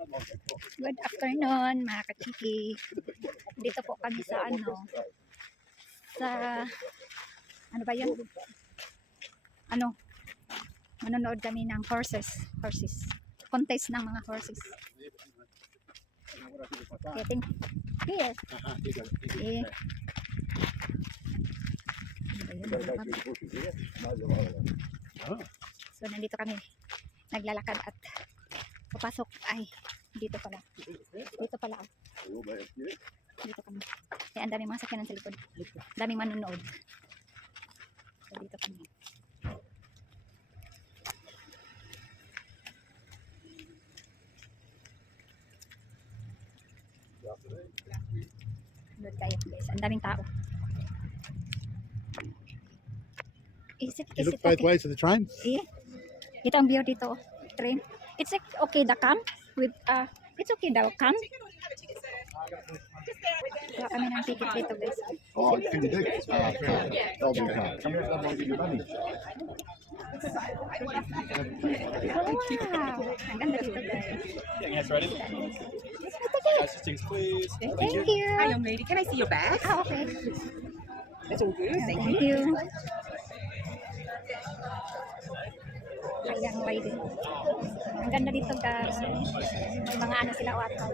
Good afternoon mga kachiki. Dito po kami sa sa ano ba yun? Manonood kami ng horses. Contest ng mga horses. Getting here. Eh. So nandito kami. Naglalakad at papasok ay dito pala. Dito kami. Kaya ang daming mga sakyanan sa likod. Daming manonood. So dito kami. Load kayo guys. Ang daming tao. Is it look both ways of the train? Yeah. Ito ang view dito. Train. It's okay the come with it's okay the come. Kuha kami ng ticket dito guys. Oh, I think you do. Golden card. Come here, I'll give you money. Wow. Ang ganda dito guys. Getting us ready. Assistance, please. Thank you. Hi, young lady. Can I see your bag? Ah, okay. That's all good. Thank you. Thank you. Ayan, lady. Ang ganda dito guys. May mga ano sila water.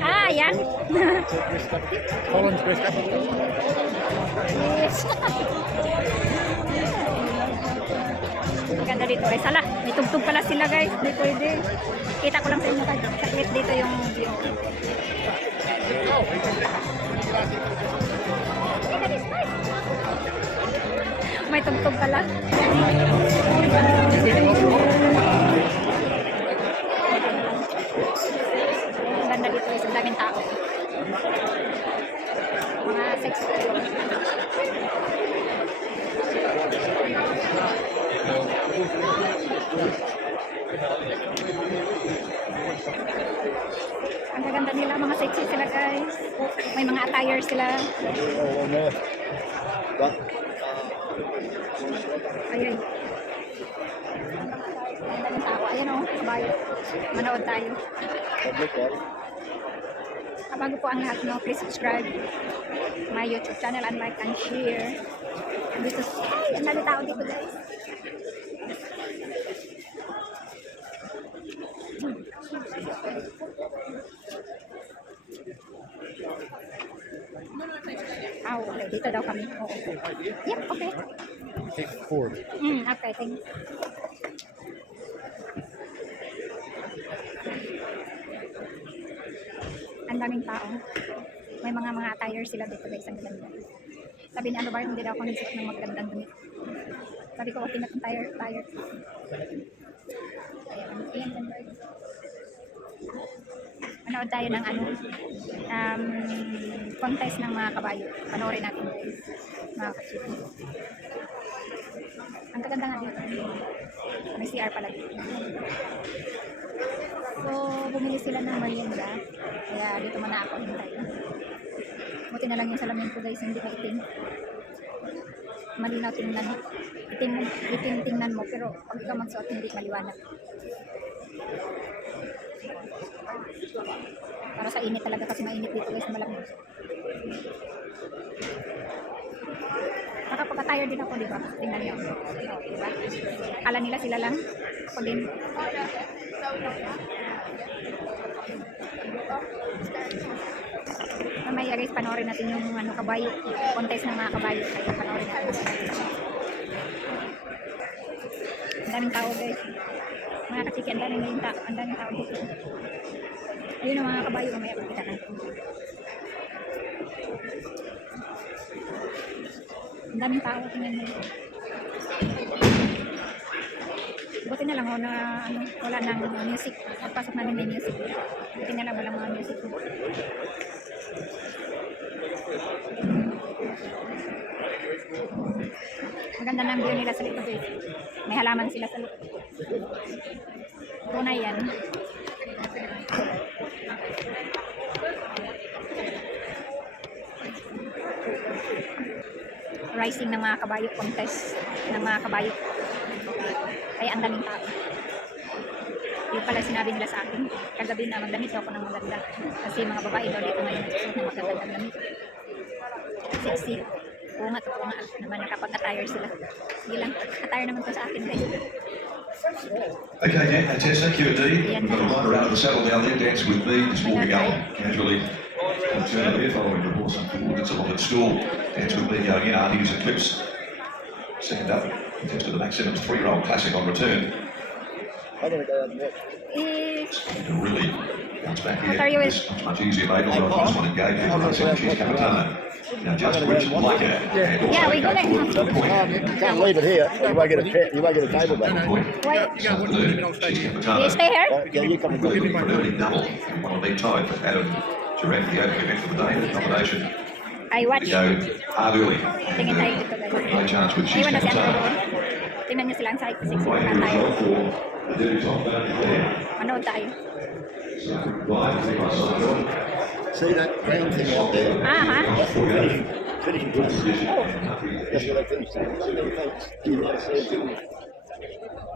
Ah, yan. Holland's best apple. Yes. Ang ganda dito guys. Hala, may tugtog pala sila guys. Hindi pwede. Kita ko lang sa inyo guys. Sa clip dito yung view. May tugtog pala. Ang ganda dito guys. Ang daming tao. Mga sex. Ang gaganda nila, mga sexy sila guys. May mga attire sila. Ayun. Ang daming tao. Ayan o, kabayo. Manood tayo. Bago po ang lahat, please subscribe my YouTube channel and like and share. Dito, ay, ang dami tao dito guys. Ah, okay. Dito daw kami. Oo. Yep, okay. Take forward. Okay, thank you. Ang daming tao. May mga attire sila dito guys. Ang ganda. Sabi ni ano ba, hindi daw ako nisuot ng magandang damit. Sabi ko, okay na itong tire. Ayan, ganda. Manood tayo ng contest ng mga kabayo. Panoorin natin guys. Mga kachiki. Ang kaganda nga dito. May CR pala dito. So, bumili sila ng merienda. Kaya dito muna ako hintay. Buti na lang yung salamin ko guys, hindi pa itim. Malinaw tingnan. Itim tingnan mo, pero pag ikaw magsuot hindi maliwanag. Para sa init talaga kasi mainit dito guys, malamig. Nakapagka-tired din ako, di ba? Tingnan niyo. Di ba? Akala nila sila lang. Ako din. Mamaya guys, panoorin natin yung kabayo. Contest ng mga kabayo. Kaya panoorin natin. Ang daming tao guys. Mga kachiki, ang daming tao dito. Ayun ang mga kabayo, mamaya pakita natin. Ang daming tao, tingnan nyo. Buti na lang na wala nang music. Pagpasok namin may music. Buti na lang walang mga music. Maganda ng view nila sa likod eh. May halaman sila sa likod. Tunay yan. Rising ng mga kabayo, contest ng mga kabayo. Kaya ang daming tao. Dito pala sinabi nila sa akin kagabi na magdamit daw ako ng maganda. Kasi mga babae daw dito ngayon nagsusuot ng magandang damit. Sexy. Oo nga, totoo nga. Naman nakapag-attire sila. Sige lang, attire naman to sa akin guys. Okay, Dan, Tess, thank you indeed. We've got a ride around the saddle down there, Dance With Me, just walking up casually. Turn over here, following the horse and coordinates along at school. Dance With Me going in, Artie's Eclipse. Second up, contest to the Max Simmons 3-year-old classic on return. I'm going to go out and watch. To really bounce back What are you here. with? It's much easier, mate. Although I just want to engage with the second, she's Capitano. Now, just Rich like it. Yeah, we go there. You can't leave it here. You won't get a table back. Why? She's You Capitano. stay here? Yeah, you come and go. Looking for an early double. You want to be tied for Adam Giraffe, the opening event for the day, the combination. I watch. We go hard early. Tingin tayo dito guys. No chance with she's Iwan na si Andrew Capitano. doon. Tingnan niyo sila ang side kasi Right sila here tayo. as well for the debutante Vanity Fair. Manood tayo. So, right, three by side. See that green thing out there? Ah, ha? Finishing place. That's what I finished. You might see it.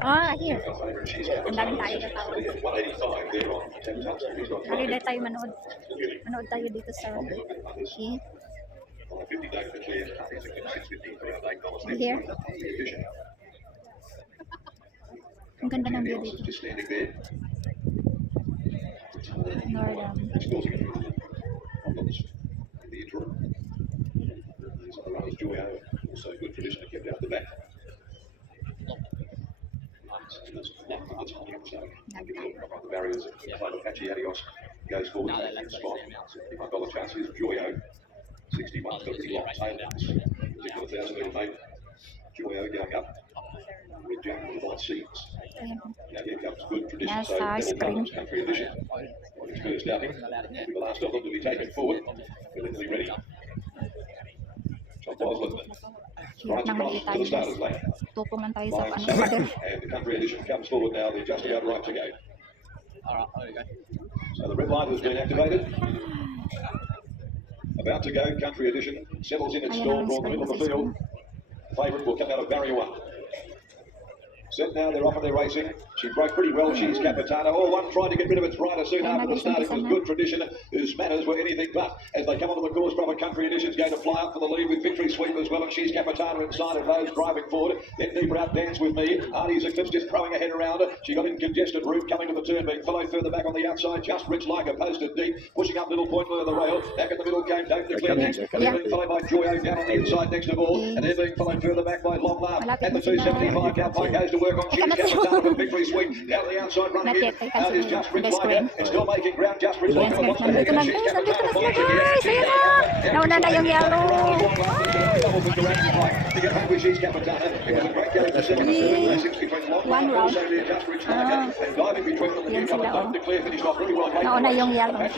Ah, here. Ang daming tayo na tao. 185 there on 10 touch. He's got Hali tayo manood. Manood tayo dito sa okay. 50 David Leclerc. He's a good 650 for our $8. Here. Ang ganda ng view dito. Just standing there. Northern. Exposing it on the interim. There's other runners, Joyo, also good tradition, kept out the back. That's holding him, so the barriers of Apache Adios goes forward to the spot. $65 chances, Joyo, 61, got a pretty long tail now. Particular 1,000 metre mate. Joyo going up. With Jack with the white seats. Ayan. Now here comes good tradition, Yes, so ice Devil cream. Cummins Country Edition. On his first outing, with the last of them to be taken forward. Willingly ready. John Bosley. Hirap Rides nang across mali to tayo the guys. starters lane. Tupong lang tayo sa Line ano, seven, pader. and the Country Edition comes forward now, they're just about right to go. So the red light has been activated. About to go, Country Edition settles in its Ayan stall, ang drawn the middle of the screen. field. Favourite will come out of barrier 1. Set now, they're off and they're racing. She broke pretty well, she's Capitano. Oh, one tried to get rid of its rider soon after the start. It was good tradition, whose manners were anything but. As they come onto the course, proper Country Edition's going to fly up for the lead with Victory Sweep as well, and she's Capitano inside of those driving forward. Then deeper out, Dance With Me. Artie's Eclipse just throwing her head around. She got in congested route coming to the turn, being followed further back on the outside. Just Rich like a posted deep, pushing up Little Point of the rail. Back in the middle came Don't Declare next, and then being followed by Joyo down on the inside next of all, and then being followed further back by Long Laugh. At the 275 now, Pike goes to work on she's Capitano with Victory Sweep. Down the outside run Not in. yet, I can Out is see Just Rich the like screen. it's still making ground. Just Rich Yes, like guys, nandito na guys, nandito na sila guys. Ayan na. Nauna na yung yellow. One round. Yan sila, oh. Nauna yung yellow.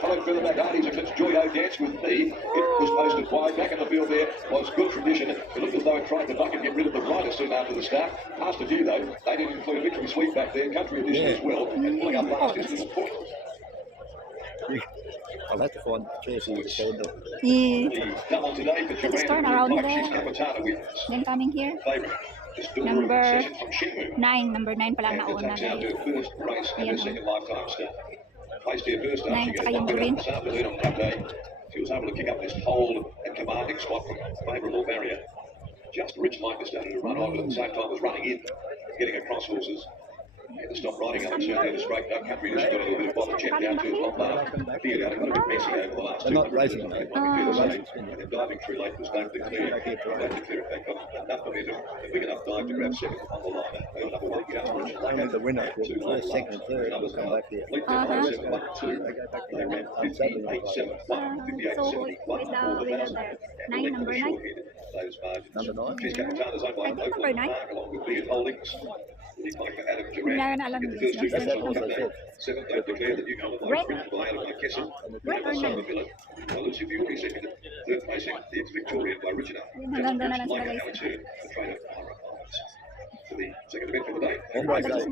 Followed further back, Artie's Eclipse, Joyo Dance With Me. It was posted wide back in the field there. Was good tradition. It looked as though it tried to buck and get rid of the rider soon after the start. Past a few though. They didn't include Victory Sweep back there. Country Edition as well. And pulling up last is Little Point. I'll have to find the chair for you to stand up. Double today for Let's turn Joanne. around Like there. she's Capitano wins. Then coming here, Favourite. Just do a Number session from Shenmue. 9. Number 9 pala And nauna takes out guys. her first race and her Ayan, second lifetime start. Placed here first up, Nine, she goes saka yung one green. this afternoon on Cup Day. She was able to kick up this hold and commanding spot from a favourable barrier. Just Rich Mike started to run on, but at the same time was running in, getting across horses. Had to stop riding up and soon had to straighten up. Country Edition got a little bit of bother check down to his long bar. Feared out, it got a bit messy over the last They're not racing on It that. might be fair to say. And then diving through late was Don't Declare. Don't Declare it back on enough momentum. A big enough dive to grab second on the line. They got number 1 Just Rich They went the winner, Two first, long second, and laps. third. Numbers Come now. back here. Complete their 57-1-2. They ran 58-7-1, 58-71 Who's the for the winner 1,000. there? And Nine, Nick number was 9? short-handed. Those margins. Number 9? She's Capitano's own by I think Oakland number 9. Park, along with Beard Holdings. Nick like for Adam Hindi na Durant. alam In nila. the first two Yes, races yes, on yes. that day. Seventh, Don't Declare that you know the Red. most by Adam by Kessel. Red or Simon nine? Miller. Well, Lucy Beauty second. Third placing, the ex-Victorian by Richard. Yun, hanggang doon na lang Just sila like guys. Alex Heard, the trainer of Ira Collins. for the second event for the day. Remember I say,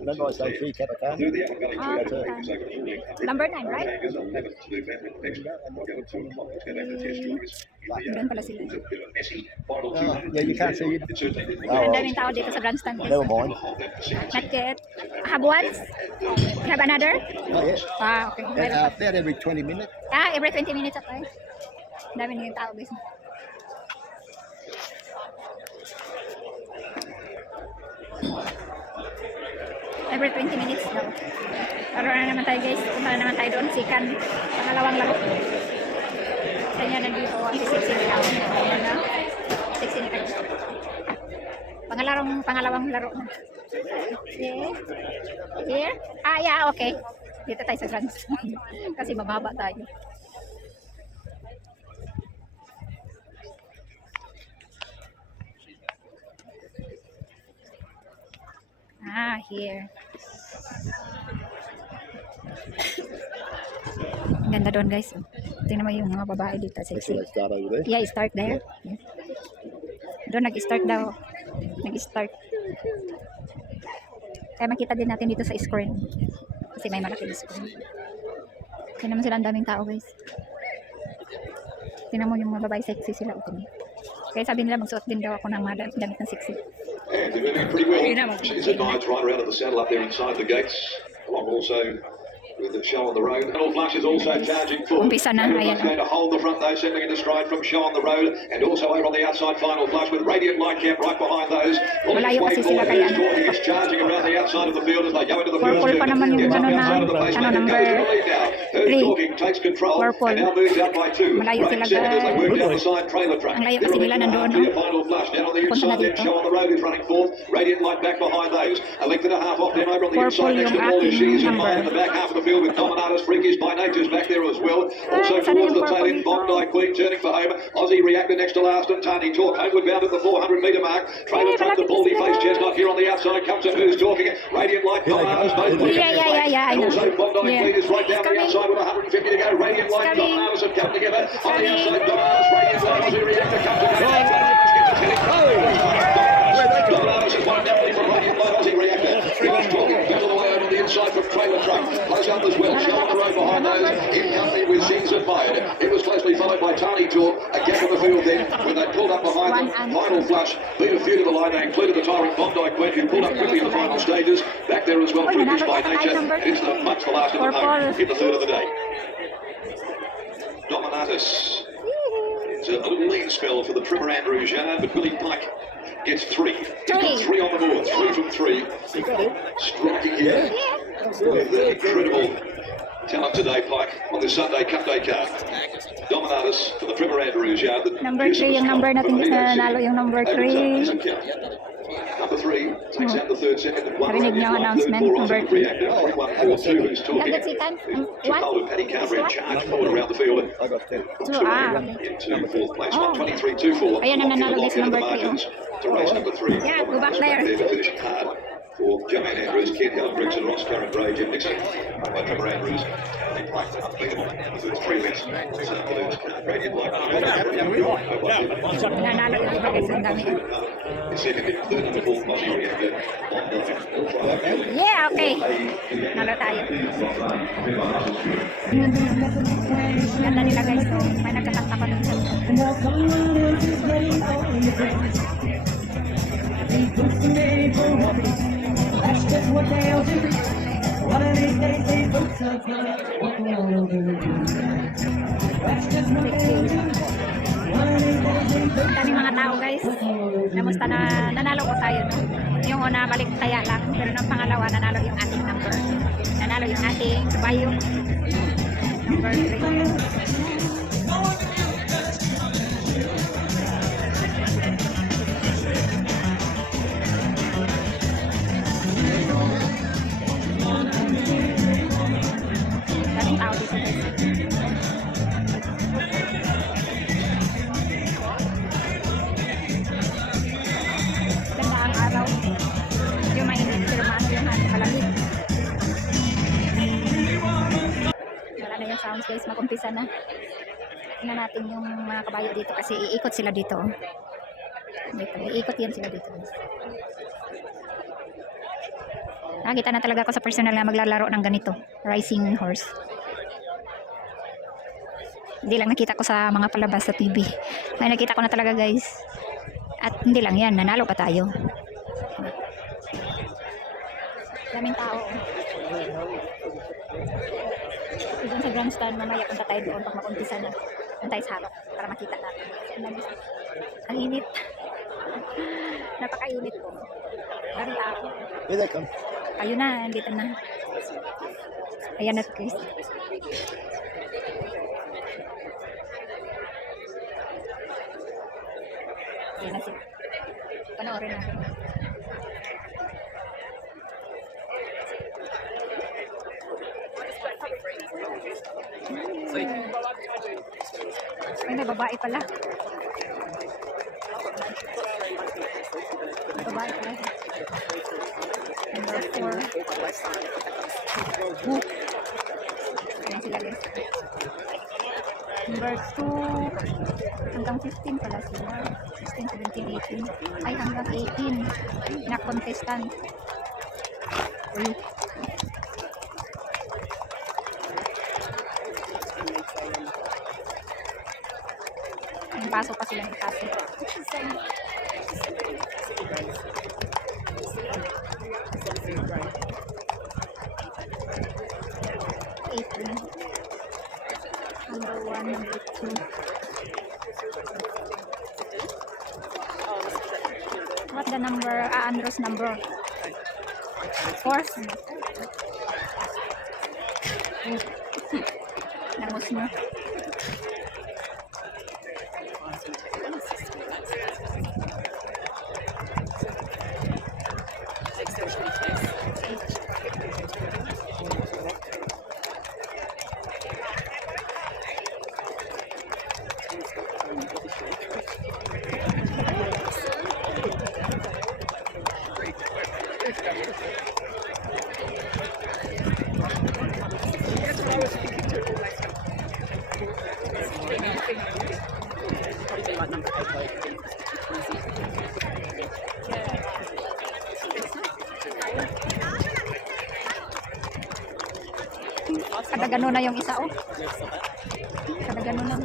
remember I say free Capitano? Through the Apple Valley Ah, Tour, Capitano. it's over 1400. Number 9, right? Hangers 11th to November next week. We'll go at 2 o'clock. Let's go back to test drivers. Doon pala sila. It's a bit of a messy final Oh, 200. yeah, you can't see it. It certainly didn't Oh, Ang daming tao dito sa grandstand. guys. Never mind. hold that percentage. Not yet. Have one? Have another? Oh, yeah. Ah, okay. Meron pa. About every 20 minutes. Every 20 minutes ako eh. Ang dami ng tao guys. Every 20 minutes daw. Laro na naman tayo guys. Punta na naman tayo doon. Sikan. Pangalawang laro. Kanya nandito ang sexy nila. Ayan na. Sexy nila. Pangalawang laro na. Yeah. Here? Yeah, okay. Dito tayo sa Grand Stand. Kasi mababa tayo. Here. Ang ganda doon guys. Tingnan mo yung mga babae dito. Sexy. Let's start over there. Yeah, start there. Yeah. Doon nag-start daw. Nag-start. Kaya makita din natin dito sa screen. Kasi may malaking screen. Tingnan mo sila, ang daming tao guys. Tingnan mo yung mga babae sexy sila. Kaya sabi nila magsuot din daw ako ng mga damit ng sexy. And they're moving pretty well. She's a guide right around at the saddle up there inside the gates. Along also with the show on the road. Final Flush is also charging forward. Umpisa na, ayan. Going to hold the front though, settling into stride from show on the road. And also over on the outside, Final Flush with Radiant Light Camp right behind those. Malayo kasi sila kaya. It's charging around the outside of the field as they go into the field. Purple pa naman yung Gets up ano na, outside of the pace ano maker, number goes to the lead now. Hers 3. Talking takes control Purple. and now moves out by 2. Malayo Running sila, second as they work guys. down the side trailer track. Ang layo They're kasi on nila the nandun, clear no? Final Flush down on the Punta inside na there. dito. Show on the road is running fourth. Radiant Light back behind those. A length and a half off them over on the Purple inside next to yung Molly. aking She's in number. line in the back half of the field with Dominatus Freakish by Nature's back there as well. Also sana towards yung the tail purple end, dito. Bondi Queen turning for home. Aussie Reactor next to last and Tony Talk. Homeward bound at the 400 metre mark. Trailer track the Baldy Face Chestnut here on the outside. Comes in who's talking. Radiant Light Dominatus both pushing Yeah, I and know. also Bondi Yeah. Queen is right down It's the coming. outside with 150 to go. Radiant Light coming. Dominatus have come together. On the coming. outside, Dominatus, Radiant Light, Aussie Reactor comes to go. Dominatus is one definitely from Radiant Light, Aussie Reactor. Freakish talking. Goes all the way over on the inside from Trailer Truck. Close up as well. Show on the road behind those. In company with She's Admired. It was closely followed by Tiny Talk. A gap in the field then when they pulled up behind them. Final Flush beat a few to the line. They included the tyrant Bondi Queen who pulled up quickly in the final stages. Back there as well, Oy, Freakish by nanalo Nature. number And it's the much the last of the Purple. home in the third of the day. Dominatus. It's a little lean spell for the Trimmer Andrews yard, but Willie Pike gets 3. He's got 3 on the board. 3 from 3. Striking here with incredible talent today, Pike, on this Sunday Cup Day card. Dominatus for the Trimmer Andrews yard. Number 3 yung number natin guys na nanalo yung number 3. Number 3 takes out the third second. Narinig niyo ang announcement, number 3. Reactor. 3-1-4-2 who's talking. That's it, Tan? Took One? hold of Paddy Carver and charged forward around the field. I got 10. 2, okay. Into fourth place, Oh. 123.24. Ayan ang nanalo guys, number 3. To race number 3. Yeah, go back there. To finish hard for Joanne Andrews, Ken Helen Briggs and Ross Curran Gray, Jim Nixon. By Trevor Andrews. They played unbeatable. With 3 wins. Radiant Light. Nanalo yung iba guys, ang dami. Second and third and fourth Aussie Reactor. Yeah, okay. Nalo tayo. Ganda nila guys. May nagkakanta pa nun sa That's just what they'll do. One of these days they boots are gonna walk all over the room. That's just what they'll do. One of these days they boots daming mga tao guys. Namusta na nanalo ko tayo no? Yung una balik kaya lang, pero ng pangalawa nanalo yung ating number. Nanalo yung ating bayo. Number 3. Daming tao dito guys. Ganda ang araw. Yung mainit pero maano yung malamig. Wala na yung sounds guys, mag-umpisa na. Tingnan natin yung mga kabayo dito kasi iikot sila dito. Dito, iikot yan sila dito guys. Nakita na talaga ako sa personal na maglalaro ng ganito, racing horse. Hindi lang nakita ko sa mga palabas sa TV. Ay, nakita ko na talaga guys. At hindi lang yan, nanalo pa tayo. Daming tao. Doon sa grandstand, mamaya punta tayo doon pag makumpisa na. Doon tayo sa harap para makita natin. Ang init. Napaka-init po. Daming tao. Here they come. Ayun na, dito na. Ayan na, Chris. Ayan na siya. Panoorin natin. Ay, may babae pala. Babae pala. Number 4. Ayan sila guys. Number 2. Hanggang 15 pala sila. 16, 17, 18. Ay, hanggang 18. Na contestant. Uy. Ang paso pa silang ipasok. Number 1, number 2. What the number? Andros number? 4. Nangos mo. Kada gano'n na yung isa, oh. Kada gano'n na.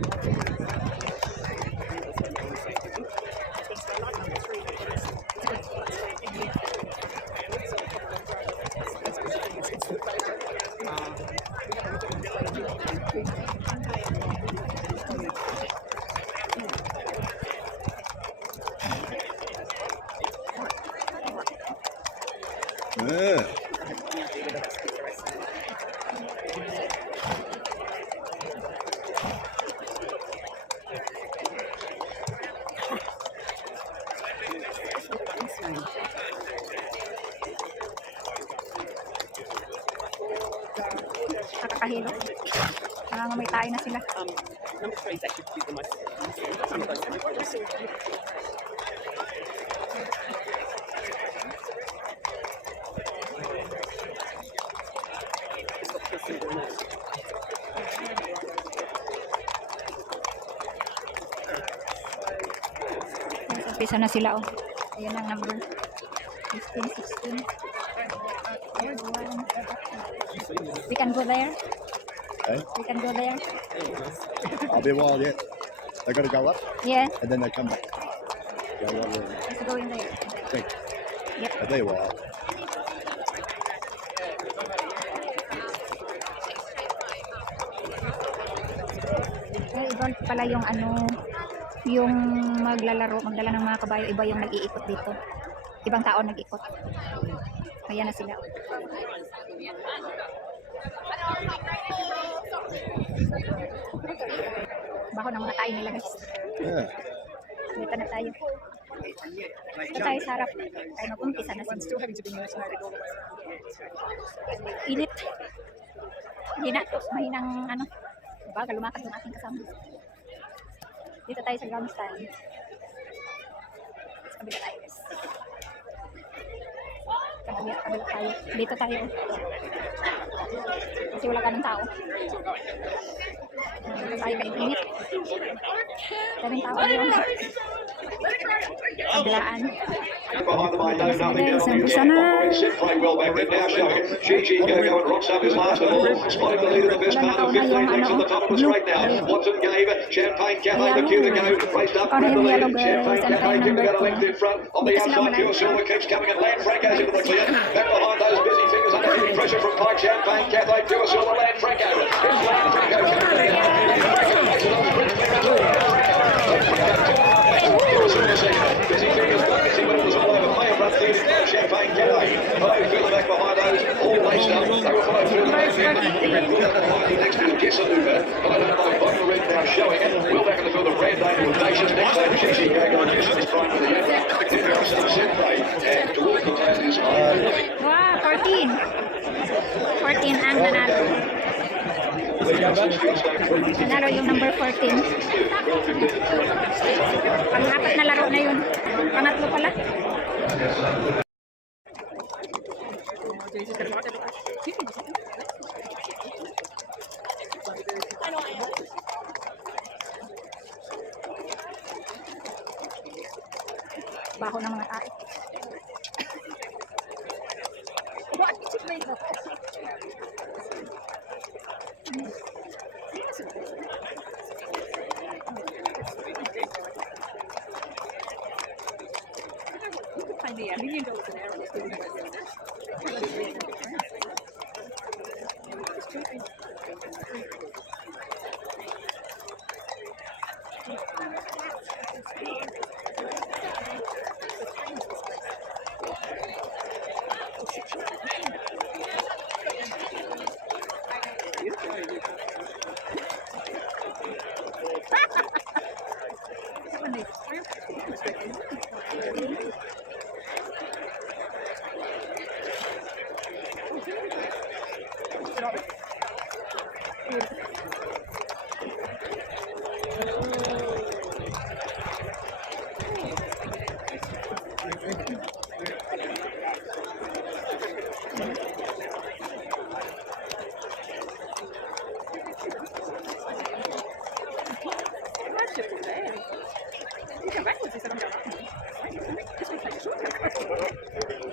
Yeah. Nakakahilo. Nangangamay tayo na sila. Number 3 is actually the most. Umpisa na sila, oh. Ayan ang number 15, 16. We can go there. Okay. We can go there. I'll be a while yet. They got to go up Yeah, and then they come back. Go right there. let's go in there. Think. Yep. I'll be a while. Ay, iba pala yung ano, yung magdala ng mga kabayo, iba yung nag-iikot dito. Ibang tao nag-ikot. Ayan na sila. Baho na muna tayo nila guys. Yeah. Dito na tayo. Dito tayo sa harap. Tayo mag-umpisa na sila. Init. Mahinang ano. Baga, lumakad yung aking kasama. Dito tayo sa grandstand. Sa kabila tayo guys. Kabila tayo. Dito tayo. Kasi wala ka ng tao. Tayo kainit. Daming tao ngayon. Kablaan. Behind the line, no, nothing Guys, down on the umpisa inside. na. Operates set frame well back there now showing. Gigi Gogo and Rocks up his last of all. Spotting the lead of the best part of 15 lengths at the top of the straight now. Watson gave Champagne Cafe the cue to go. Raced up Ano with the yung lead. yellow, guys? Champagne Ano Cafe yung kept number about a 2? length in front. On the Hindi kasi outside, lang Pure Silver keeps coming and Land Franco's into the clear. Back behind those busy fingers under heavy pressure from Pike Champagne Cafe. Pure Silver, Land Franco. It's Land Franco coming to the end. Busy fingers, busy winners all over. Play of run 30. Champagne Cafe. Hello, further back behind those. All laced up. They will follow further back then. Next is Kissaluka. I don't know if Butler Red now showing it. Well back in the field of Red Day with Nations. Next time, Gigi Gogo and Kissa's trying for the end. Then some set play. And towards the tail is Wow, 14. 14 ang nanalo. Nanalo yung number 14. Pang-apat na laro na yun. Pangatlo pala. Baho ng mga tao.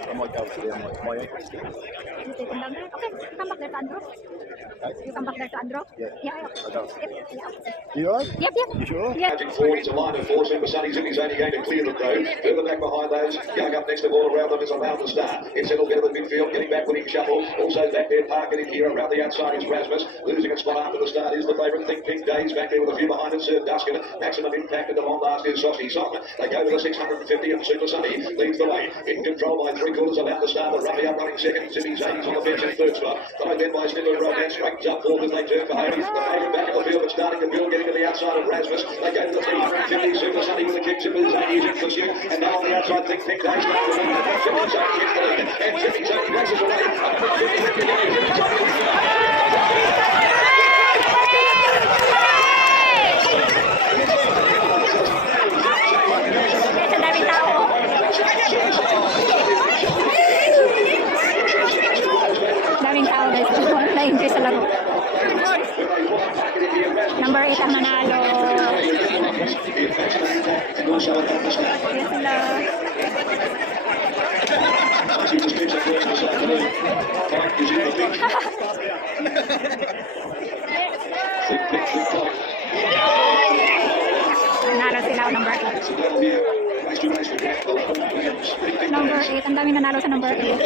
I might go to my ankles. You take him down there? Okay, come back there to Andrew. You come back there to Andrew? Yeah. Yeah. I don't. Yep, yeah. You alright? Yep. You sure? Yep. Magic forward, it's a line of 4. Super Sunny's in his only game to clear the road. Further back behind those, going up next to all around them is Around the Star. It's settled better than midfield, getting back winning shuffle. Also back there, Parker in here. Around the outside is Rasmus. Losing a spot after the start is the favourite Think Pink Days. Back there with a few behind it, Sir Duskin. Maximum impact at the long last is Saucy Song. They go to the 650 and Super Sunny leads the way. In control by 3/4 Around the Star, but Ruffy up running second. Zimmy's 80s on the fence in third spot. Followed then by Snipper Romance. Straightens up fourth as they turn for Haley. The favourite back in the field, but starting to build, getting to the outside of Rasmus. They go to the 350. Super Sunny with a kick. Zimmy's 80s in pursuit. And now on the outside, Think Pink Days. Zimmy's 80 gets the lead. And Zimmy's 80 races away. Guys, ang daming tao. Daming tao guys. Na-enjoy sa laro. Number 8 ang nanalo. Yes, sila. Nanalo sila number 8. Number 8. Ang daming nanalo sa number 8.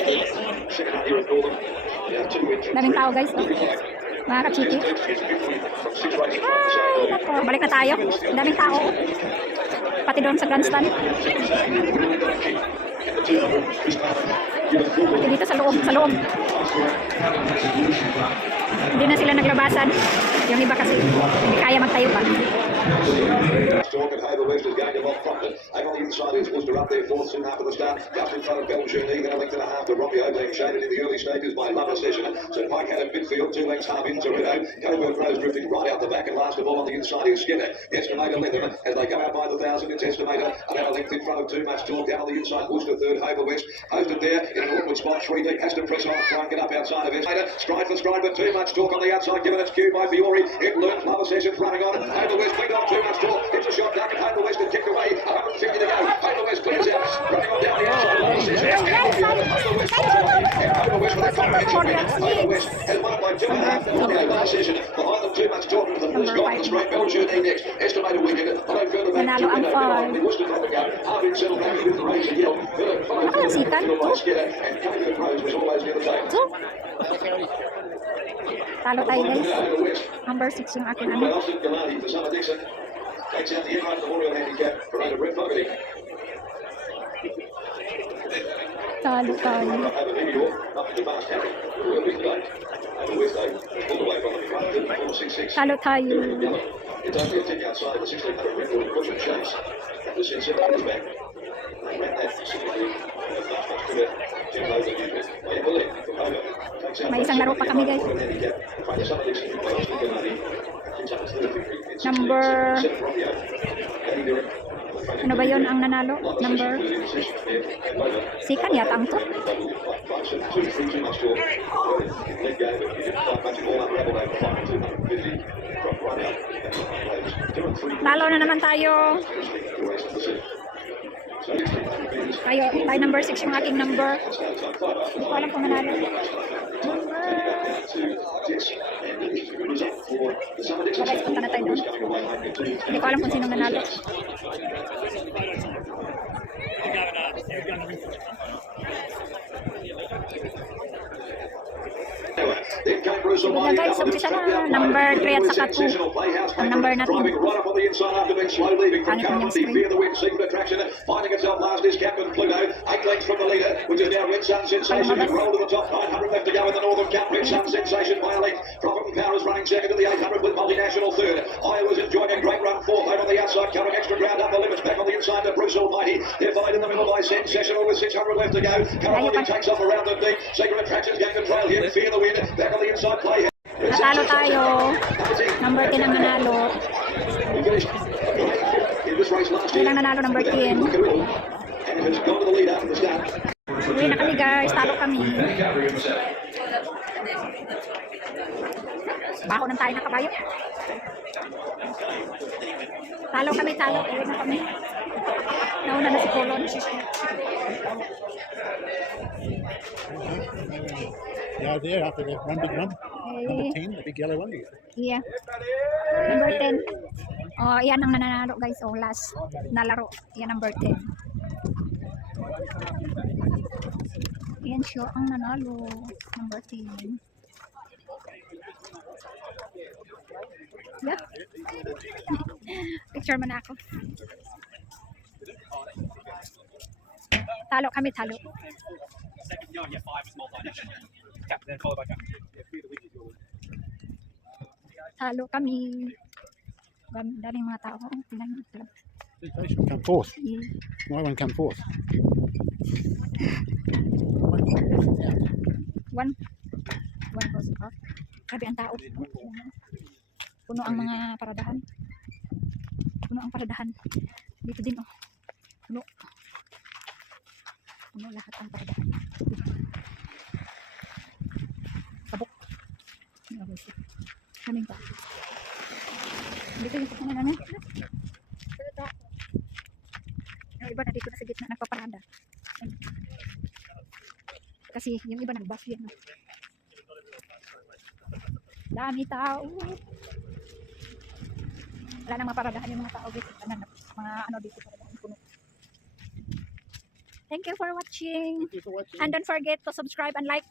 Daming tao guys. Oh. Mga kachiki. Ay, nako. Balik na tayo. Ang daming tao. Pati doon sa grandstand. Pati dito sa loob. Sa loob. Hindi na sila naglabasan. Yung iba kasi hindi kaya magtayo pa. Talk and Hover West is going to lock from it. Over the inside is Worcester up there fourth soon after the start. Just in front of Belgium, even a length and a half to Rocky being shaded in the early stages by Lover Session. So Pike had a midfield, 2 lengths half into Ritto. Coburn Rose drifting right out the back, and last of all on the inside is Skinner. Estimator Leatherman as they go out by the 1,000. It's Estimator about a length in front of Too Much Talk. Down on the inside, Worcester third, Hover West posted there in an awkward spot. 3 deep has to press on and try and get up outside of Estimator. Stride for stride, but Too much talk on the outside, given its cue by Fiore. It learns Lava Sessions running on. Over West, we got too much talk. It's a shot down, and Over West has kicked away. 150 to go. Over West clears out. Running on down the outside. Lava Sessions. Over West with a comprehensive win. Over West has won by 2.5 on the last session. Behind them, too much talk. The first goal in the straight. Belgian next. Estimated wicket. Although further back, Manalo ang five. the Worcester got to go. Harding settled back with the race. Yell. Sikan. And Kevin Rose was always near the table. So, talo tayo guys. Number 6 yung aking ano. Austin Galati for Summer Dixon. Takes out the Enron Memorial Handicap for under Brett Fogarty. Talo tayo. Over Meteor, up to Fast Harry. Real big today. Over West Day, all the way from the front to 466. Talo tayo. It's only a tick outside the 1600 record of Bushman Chase. The Sin 7 is back. They ran that specifically. Much better. Jim Logan used it. By Evelyn from Homer. Takes out May isang laro pa kami guys. handicap. Trying to Summer Dixon by Austin Galati. It's up to 3rd victory. It's Number- 7 Romeo. Danny Dillon. Ano ba yun ang nanalo? Number Sikan yata ang to. Talo na naman tayo. Tayo number 6 yung aking number. Hindi ko alam kung nanalo. Bakit punta na tayo doon? Hindi ko alam kung sinong nanalo. Sige guys, umpisa na. Number 3 at saka 2. Ang number natin. Pangit mo yung screen. Finding itself last is Captain Pluto. 8 lengths from the leader, which is now Red Sun Sensation. Who's rolled to the top. 900 left to go in the Northern Cup. Red Sun Sensation by a length. Profit and Power is running second to the 800 with Multinational third. Iowa's enjoying a great run fourth. Out on the outside, coming extra ground up the limits. Back on the inside to Bruce Almighty. They're fighting in the middle by Sensational with 600 left to go. California takes off around the deep. Secret Attractions going to trail here. Fear the wind. Back on the inside play. Natalo tayo. Number 10 ang nanalo. In this race last Yan year. ang nanalo, number 10. And if it's gone to the lead after the start. Uwi na kami guys. Talo kami. Bako ng tayo ng kabayo. Talo kami, talo. Uwi na kami. Nauna na si Colon. The idea after the one big one, number Okay. 10, the big yellow one. Yeah. Number 10. Oh, yan ang nananalo guys. Oh, last nalaro. Yan number 10. Yan siya ang nanalo. Number 10. Yeah. Picture man ako. Talo kami, talo. Second yard, yeah, 5 is multi-national. Cap, then followed by cap. Yeah, fear the wicket, you're Talo kami. Daming mga tao. Tingnan mo. Sensation come fourth. Yeah. My one come fourth. One goes off. Grabe ang tao. Puno ang mga paradahan. Puno ang paradahan. Dito din oh. Puno. Puno lahat ang paradahan. Sabok. Kaming pa. Dito yung puno namin. Yung iba na dito na sa gitna nagpaparada. Kasi yung iba nagbus yan. Dami tao. Wala nang maparadahan yung mga tao dito. Mga ano dito paradahan puno. Thank you for watching. And don't forget to subscribe and like.